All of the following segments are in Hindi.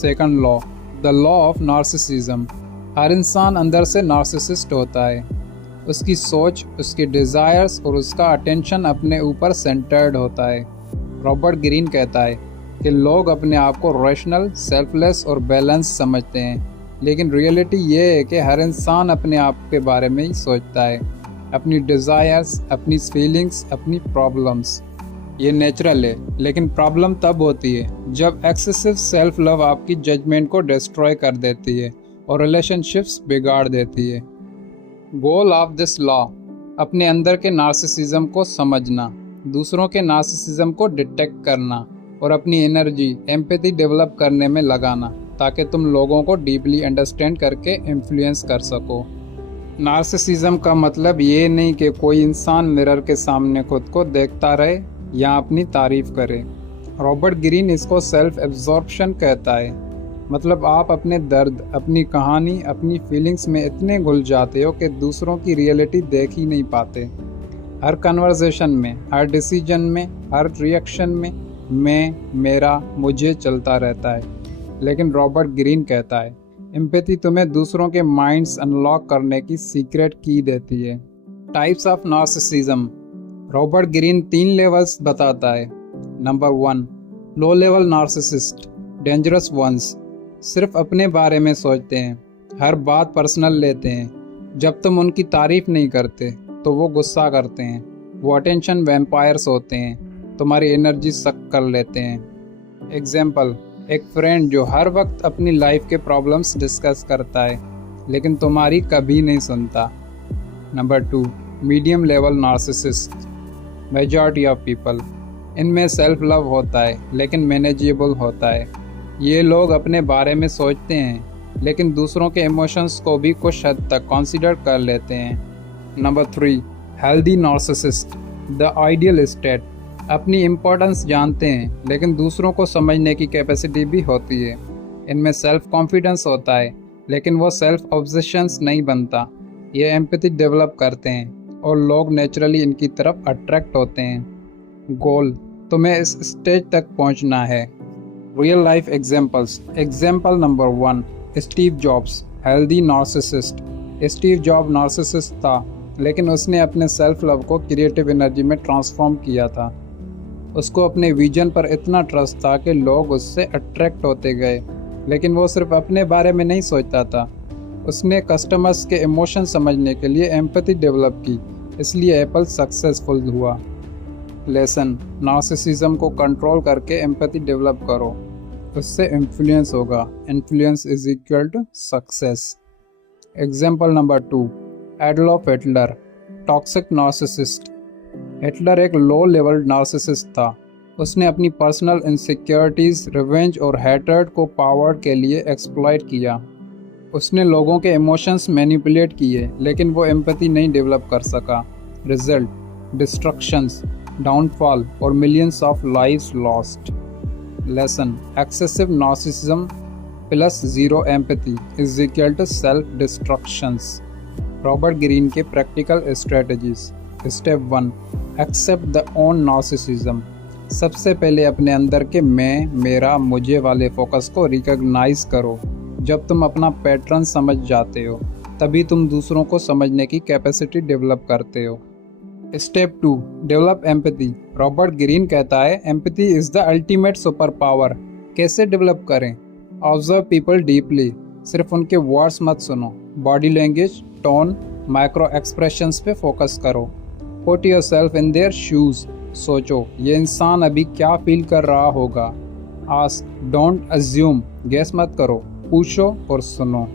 Second law, the law of narcissism. हर इंसान अंदर से नार्सिसिस्ट होता है। उसकी सोच, उसकी डिज़ायर्स और उसका अटेंशन अपने ऊपर सेंटर्ड होता है। रॉबर्ट ग्रीन कहता है कि लोग अपने आप को रैशनल, सेल्फलेस और बैलेंस समझते हैं, लेकिन रियलिटी ये है कि हर इंसान अपने आप के बारे में ही सोचता है, अपनी डिज़ायर्स, अपनी फीलिंग्स, अपनी प्रॉब्लम्स। ये नेचुरल है, लेकिन प्रॉब्लम तब होती है जब एक्सेसिव सेल्फ लव आपकी जजमेंट को डिस्ट्रॉय कर देती है और रिलेशनशिप्स बिगाड़ देती है। गोल ऑफ दिस लॉ, अपने अंदर के नार्सिसिज्म को समझना, दूसरों के नार्सिसिज्म को डिटेक्ट करना और अपनी एनर्जी, एम्पैथी डेवलप करने में लगाना, ताकि तुम लोगों को डीपली अंडरस्टैंड करके इन्फ्लुएंस कर सको। नार्सिसिज्म का मतलब ये नहीं कि कोई इंसान मिरर के सामने खुद को देखता रहे या अपनी तारीफ करे। रॉबर्ट ग्रीन इसको सेल्फ एब्जॉर्प्शन कहता है। मतलब आप अपने दर्द, अपनी कहानी, अपनी फीलिंग्स में इतने घुल जाते हो कि दूसरों की रियलिटी देख ही नहीं पाते। हर कन्वर्सेशन में, हर डिसीजन में, हर रिएक्शन में मैं, मेरा, मुझे चलता रहता है। लेकिन रॉबर्ट ग्रीन कहता है एम्पैथी तुम्हें दूसरों के माइंड्स अनलॉक करने की सीक्रेट की देती है। Types of narcissism, Robert Greene 3 levels बताता है। Number 1, low level narcissist, dangerous ones. सिर्फ अपने बारे में सोचते हैं, हर बात पर्सनल लेते हैं। जब तुम उनकी तारीफ नहीं करते तो वो गुस्सा करते हैं। वो अटेंशन वैम्पायर्स होते हैं, तुम्हारी एनर्जी सक कर लेते हैं। एग्जाम्पल, एक फ्रेंड जो हर वक्त अपनी लाइफ के प्रॉब्लम्स डिस्कस करता है, लेकिन तुम्हारी कभी नहीं सुनता। Number 2, medium level narcissist, majority of people. इनमें सेल्फ लव होता है, लेकिन मैनेजेबल होता है। ये लोग अपने बारे में सोचते हैं, लेकिन दूसरों के इमोशंस को भी कुछ हद तक कंसीडर कर लेते हैं। Number 3, healthy narcissist, the ideal state. अपनी इम्पोर्टेंस जानते हैं, लेकिन दूसरों को समझने की कैपेसिटी भी होती है। इनमें सेल्फ कॉन्फिडेंस होता है, लेकिन वो सेल्फ ऑब्सेशंस नहीं बनता। ये एम्पैथी डेवलप करते हैं और लोग नेचुरली इनकी तरफ अट्रैक्ट होते हैं। गोल, तुम्हें इस स्टेज तक पहुंचना है। Real life examples. Example number 1, Steve jobs, healthy narcissist. Steve job narcissist था, लेकिन उसने अपने सेल्फ लव को क्रिएटिव एनर्जी में ट्रांसफॉर्म किया था। उसको अपने विजन पर इतना ट्रस्ट था कि लोग उससे अट्रैक्ट होते गए, लेकिन वो सिर्फ अपने बारे में नहीं सोचता था। उसने कस्टमर्स के इमोशन समझने के लिए एम्पैथी डेवलप की, इसलिए एप्पल सक्सेसफुल हुआ। लेसन, नार्सिसिज्म को कंट्रोल करके एम्पैथी डेवलप करो, उससे इन्फ्लुएंस होगा। Influence is equal to success. Example number 2, Adolf Hitler, toxic narcissist. Hitler एक लो लेवल नार्सिसिस्ट था। उसने अपनी पर्सनल इनसिक्योरिटीज़, रिवेंज और हैट्रेड को पावर के लिए एक्सप्लॉइट किया। उसने लोगों के इमोशंस मैनिपुलेट किए, लेकिन वो एम्पैथी नहीं डेवलप कर सका। रिजल्ट, डिस्ट्रक्शंस, डाउनफॉल और millions of lives lost. Lesson, excessive narcissism plus zero empathy is equal to self destructions. Robert Greene के practical strategies. Step 1, accept the own narcissism. सबसे पहले अपने अंदर के मैं, मेरा, मुझे वाले फोकस को रिकॉग्नाइज करो। जब तुम अपना पैटर्न समझ जाते हो, तभी तुम दूसरों को समझने की कैपेसिटी डेवलप करते हो। Step 2, develop empathy. Robert Greene कहता है empathy is the ultimate super power. कैसे डेवलप करें? Observe people deeply. सिर्फ उनके वर्ड्स मत सुनो, body language, tone, micro expressions पे फोकस करो। Put yourself in their shoes. सोचो ये इंसान अभी क्या फील कर रहा होगा। आस्क, डोंट अज्यूम, गेस मत करो, पूछो और सुनो।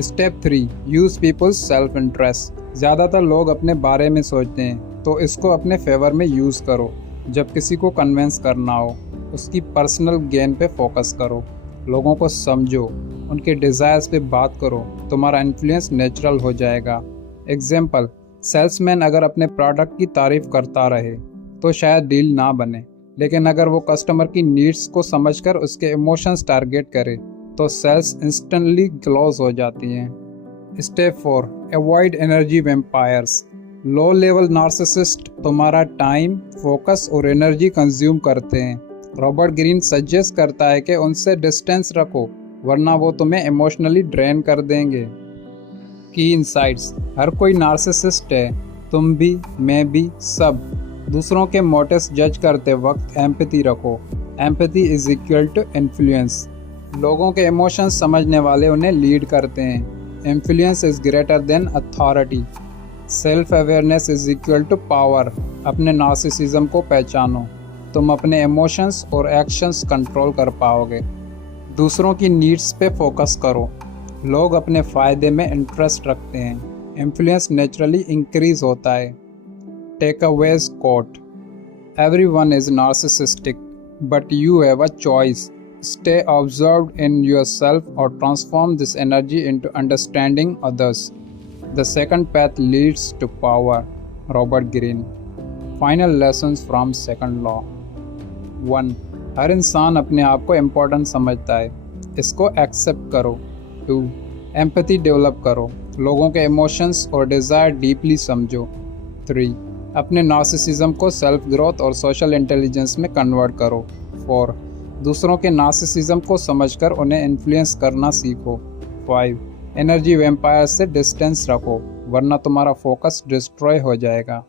Step 3, use people's self interest. ज़्यादातर लोग अपने बारे में सोचते हैं, तो इसको अपने फेवर में यूज़ करो। जब किसी को कन्विंस करना हो, उसकी पर्सनल गेन पे फोकस करो। लोगों को समझो, उनके डिज़ायर्स पे बात करो, तुम्हारा इन्फ्लुएंस नेचुरल हो जाएगा। एग्जाम्पल, सेल्समैन अगर अपने प्रोडक्ट की तारीफ करता रहे तो शायद डील ना बने, लेकिन अगर वो कस्टमर की नीड्स को समझकर उसके इमोशंस टारगेट करे तो सेल्स इंस्टेंटली क्लोज हो जाती हैं। Step 4, avoid energy vampires. लो लेवल नार्सिसिस्ट तुम्हारा टाइम, फोकस और एनर्जी कंज्यूम करते हैं। रॉबर्ट ग्रीन सजेस्ट करता है कि उनसे डिस्टेंस रखो, वरना वो तुम्हें इमोशनली ड्रेन कर देंगे। की इनसाइट्स, हर कोई नार्सिसिस्ट है, तुम भी, मैं भी, सब। दूसरों के मोटिव्स जज करते वक्त एम्पैथी रखो। Empathy is equal to influence. लोगों के इमोशंस समझने वाले उन्हें लीड करते हैं। Influence is greater than authority. Self awareness is equal to power. अपने नार्सिसिज्म को पहचानो, तुम अपने इमोशंस और एक्शंस कंट्रोल कर पाओगे। दूसरों की नीड्स पे फोकस करो, लोग अपने फ़ायदे में इंटरेस्ट रखते हैं। इन्फ्लुएंस नेचुरली इंक्रीज होता है। Takeaways quote, everyone is narcissistic but you have a choice. Stay observed in yourself और transform this energy into understanding others. The second path leads to power. Robert Greene. Final lessons from second law. 1. हर इंसान अपने आप को इम्पोर्टेंट समझता है, इसको एक्सेप्ट करो। 2. एम्पैथी डेवलप करो, लोगों के इमोशंस और डिज़ायर डीपली समझो। 3. अपने नार्सिसिज्म को सेल्फ ग्रोथ और सोशल इंटेलिजेंस में कन्वर्ट करो। 4. दूसरों के नार्सिसिज्म को समझकर उन्हें इन्फ्लुएंस करना सीखो। 5. एनर्जी वैम्पायर से डिस्टेंस रखो, वरना तुम्हारा फोकस डिस्ट्रॉय हो जाएगा।